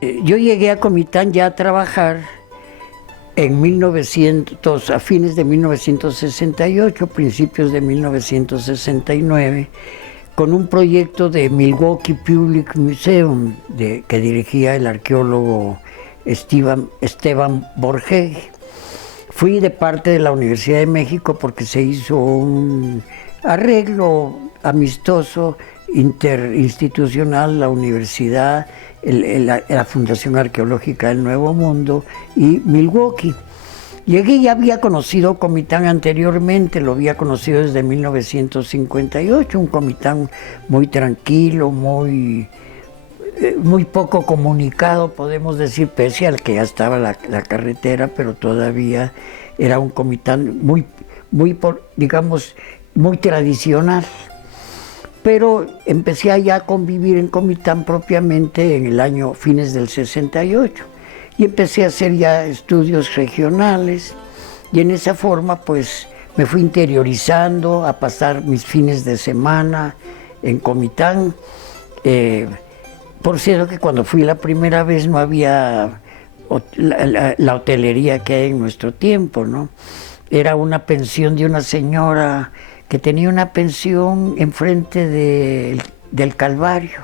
Yo llegué a Comitán ya a trabajar en 1900, a fines de 1968, principios de 1969, con un proyecto de Milwaukee Public Museum que dirigía el arqueólogo Esteban Borgegui. Fui de parte de la Universidad de México porque se hizo un arreglo amistoso interinstitucional, la universidad, la Fundación Arqueológica del Nuevo Mundo y Milwaukee. Llegué y había conocido Comitán anteriormente, lo había conocido desde 1958, un Comitán muy tranquilo, muy poco comunicado, podemos decir, pese al que ya estaba la carretera, pero todavía era un Comitán digamos, muy tradicional. Pero empecé allá a convivir en Comitán propiamente en el año fines del 68 y empecé a hacer ya estudios regionales y en esa forma pues me fui interiorizando a pasar mis fines de semana en Comitán. Por cierto que cuando fui la primera vez no había la hotelería que hay en nuestro tiempo, ¿no? Era una pensión de una señora que tenía una pensión enfrente del Calvario,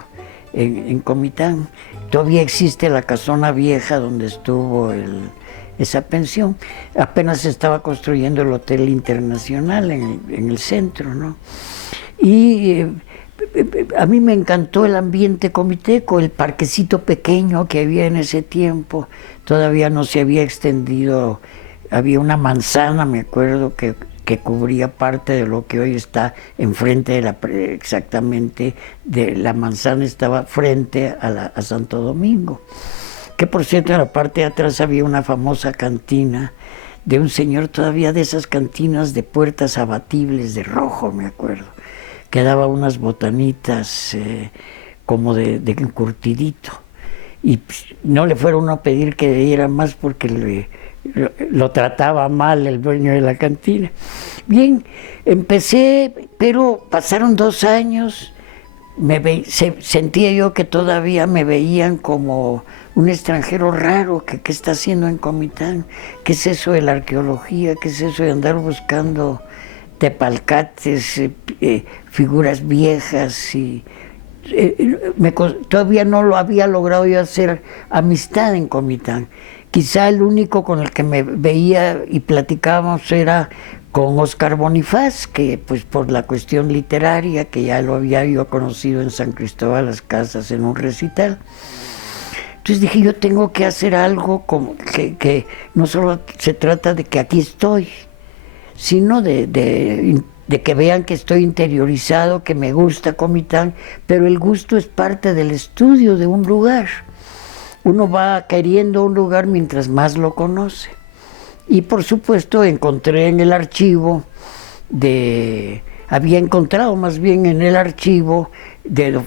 en Comitán. Todavía existe la casona vieja donde estuvo esa pensión. Apenas se estaba construyendo el Hotel Internacional en el centro, ¿no? Y a mí me encantó el ambiente comiteco, el parquecito pequeño que había en ese tiempo. Todavía no se había extendido, había una manzana, me acuerdo, que cubría parte de lo que hoy está enfrente exactamente de la manzana, estaba frente a Santo Domingo. Que por cierto, en la parte de atrás había una famosa cantina de un señor, todavía de esas cantinas de puertas abatibles de rojo, me acuerdo, que daba unas botanitas como de encurtidito. Y pues, no le fueron a pedir que diera más porque lo trataba mal el dueño de la cantina. Bien, empecé, pero pasaron 2 años, sentía yo que todavía me veían como un extranjero raro, que qué está haciendo en Comitán, qué es eso de la arqueología, qué es eso de andar buscando tepalcates, figuras viejas y todavía no lo había logrado yo hacer amistad en Comitán. Quizá el único con el que me veía y platicábamos era con Óscar Bonifaz, que pues por la cuestión literaria, que ya lo había yo conocido en San Cristóbal Las Casas en un recital. Entonces dije, yo tengo que hacer algo como que no solo se trata de que aquí estoy, sino de que vean que estoy interiorizado, que me gusta Comitán, pero el gusto es parte del estudio de un lugar. Uno va queriendo un lugar mientras más lo conoce. Y por supuesto encontré en el archivo había encontrado más bien en el archivo de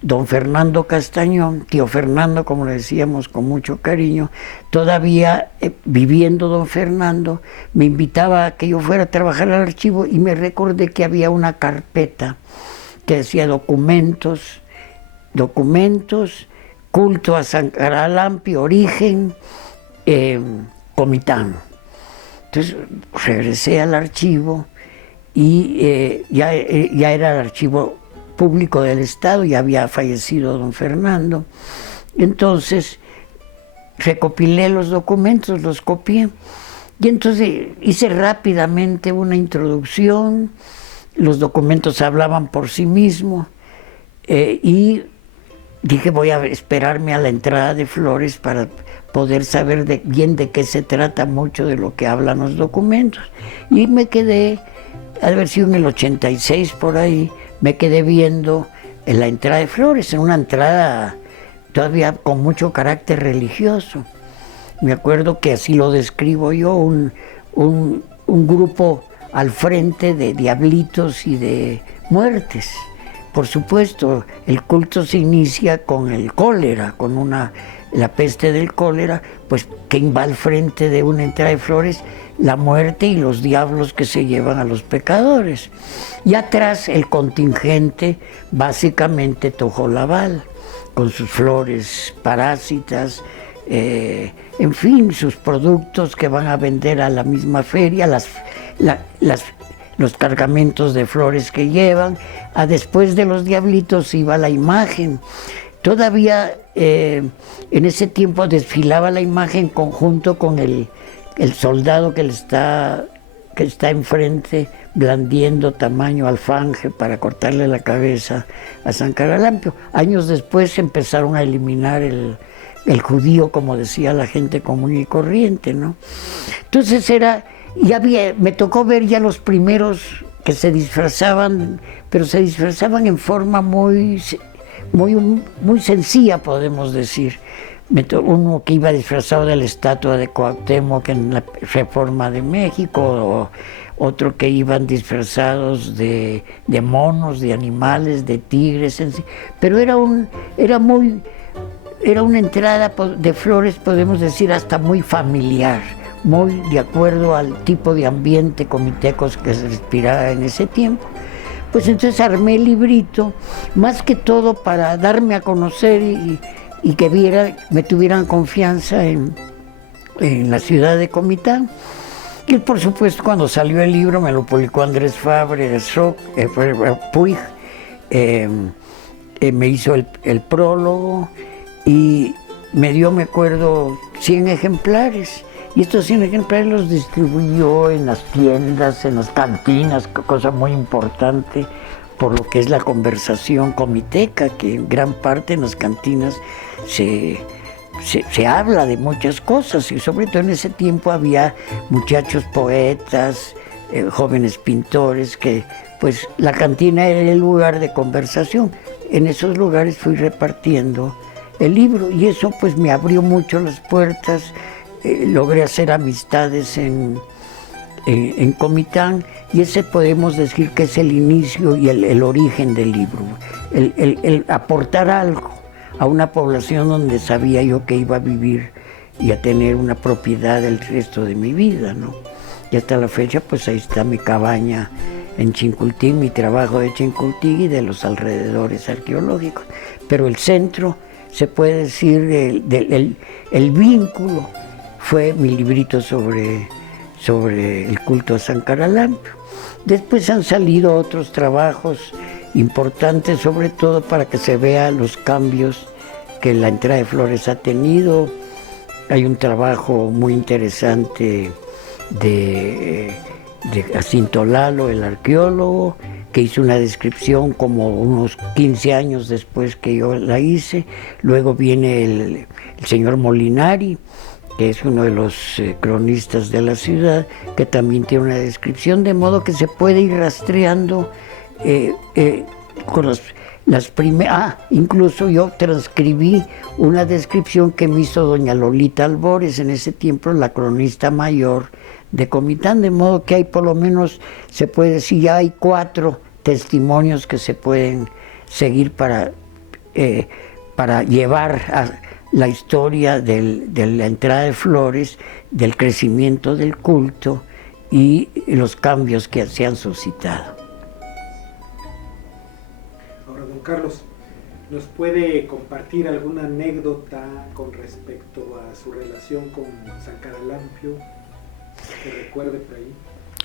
don Fernando Castañón, tío Fernando, como le decíamos con mucho cariño. Todavía viviendo don Fernando, me invitaba a que yo fuera a trabajar al archivo y me recordé que había una carpeta que decía documentos, culto a San Caralampi, origen, Comitán. Entonces regresé al archivo y ya era el archivo público del Estado, ya había fallecido don Fernando. Entonces recopilé los documentos, los copié y entonces hice rápidamente una introducción. Los documentos hablaban por sí mismos y dije, voy a esperarme a la entrada de Flores para poder saber bien de qué se trata mucho de lo que hablan los documentos. Y me quedé, ha de haber sido en el 86 por ahí, me quedé viendo en la entrada de Flores, en una entrada todavía con mucho carácter religioso. Me acuerdo que así lo describo yo, un grupo al frente de diablitos y de muertes. Por supuesto, el culto se inicia con el cólera, con la peste del cólera, pues que va al frente de una entrada de Flores, la muerte y los diablos que se llevan a los pecadores. Y atrás el contingente, básicamente Tojolabal, con sus flores parásitas, en fin, sus productos que van a vender a la misma feria, los cargamentos de flores que llevan. Después de los diablitos iba la imagen. Todavía en ese tiempo desfilaba la imagen conjunto con el soldado que está enfrente blandiendo tamaño alfanje para cortarle la cabeza a San Caralampio. Años después empezaron a eliminar el judío, como decía la gente común y corriente, ¿no? Entonces me tocó ver ya los primeros que se disfrazaban, pero se disfrazaban en forma muy sencilla, podemos decir. Uno que iba disfrazado de la estatua de Cuauhtémoc en la Reforma de México, o otro que iban disfrazados de monos, de animales, de tigres, pero era una entrada de flores, podemos decir, hasta muy familiar, muy de acuerdo al tipo de ambiente comitecos que se respiraba en ese tiempo. Pues entonces armé el librito, más que todo para darme a conocer y que me tuvieran confianza en la ciudad de Comitán. Y por supuesto, cuando salió el libro, me lo publicó Andrés Fabre Puig, me hizo el prólogo y me dio, me acuerdo, 100 ejemplares. Y estos 100 ejemplares los distribuyó en las tiendas, en las cantinas, cosa muy importante, por lo que es la conversación comiteca, que en gran parte en las cantinas se habla de muchas cosas, y sobre todo en ese tiempo había muchachos poetas, jóvenes pintores, que pues la cantina era el lugar de conversación. En esos lugares fui repartiendo el libro y eso pues me abrió mucho las puertas. Logré hacer amistades en Comitán, y ese podemos decir que es el inicio y el origen del libro, el aportar algo a una población donde sabía yo que iba a vivir y a tener una propiedad el resto de mi vida, ¿no? Y hasta la fecha pues ahí está mi cabaña en Chincultí, mi trabajo de Chincultí y de los alrededores arqueológicos, pero el centro, se puede decir, el vínculo fue mi librito sobre el culto a San Caralampio. Después han salido otros trabajos importantes, sobre todo para que se vean los cambios que la entrada de flores ha tenido. Hay un trabajo muy interesante de Jacinto Lalo, el arqueólogo, que hizo una descripción como unos 15 años después que yo la hice. Luego viene el señor Molinari, que es uno de los cronistas de la ciudad, que también tiene una descripción, de modo que se puede ir rastreando con las primeras. Incluso yo transcribí una descripción que me hizo doña Lolita Albores, en ese tiempo la cronista mayor de Comitán, de modo que hay, por lo menos se puede decir, ya hay 4 testimonios que se pueden seguir para llevar a la historia de la entrada de flores, del crecimiento del culto y los cambios que se han suscitado. Ahora, don Carlos, ¿nos puede compartir alguna anécdota con respecto a su relación con San Caralampio que recuerde por ahí?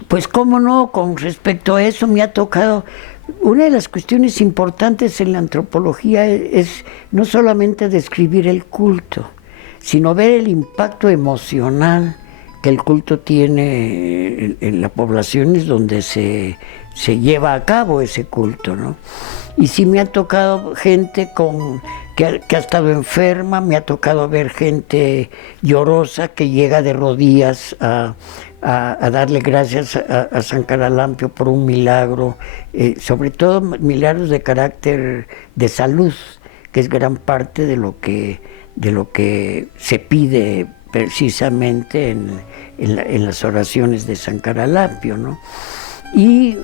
Pues cómo no, con respecto a eso me ha tocado. Una de las cuestiones importantes en la antropología es no solamente describir el culto, sino ver el impacto emocional que el culto tiene en las poblaciones donde se lleva a cabo ese culto, ¿no? Y sí me ha tocado gente que ha estado enferma, me ha tocado ver gente llorosa que llega de rodillas a darle gracias a San Caralampio por un milagro, sobre todo milagros de carácter de salud, que es gran parte de lo que se pide precisamente en las oraciones de San Caralampio, ¿no? Y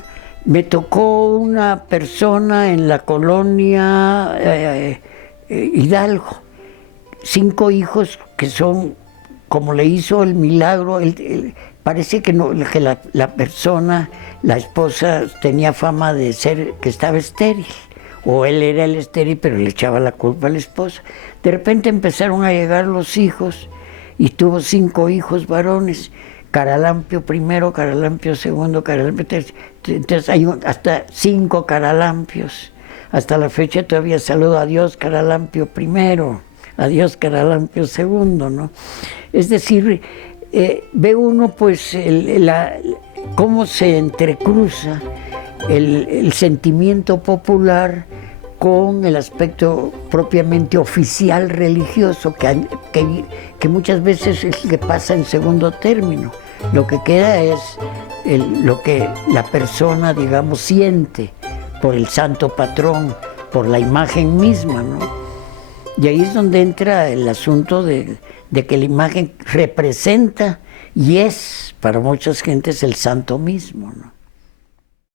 me tocó una persona en la colonia Hidalgo, 5 hijos que son, como le hizo el milagro, parece que la persona, la esposa, tenía fama de ser que estaba estéril, o él era el estéril, pero le echaba la culpa a la esposa. De repente empezaron a llegar los hijos, y tuvo 5 hijos varones, Caralampio I, Caralampio II, Caralampio III, entonces hay hasta 5 Caralampios. Hasta la fecha todavía saludo a Dios Caralampio I, a Dios Caralampio II, ¿no? Es decir, ve uno pues cómo se entrecruza el sentimiento popular con el aspecto propiamente oficial religioso, que muchas veces es el que pasa en segundo término. Lo que queda es lo que la persona, digamos, siente por el santo patrón, por la imagen misma, ¿no? Y ahí es donde entra el asunto de que la imagen representa y es para muchas gentes el santo mismo, ¿no?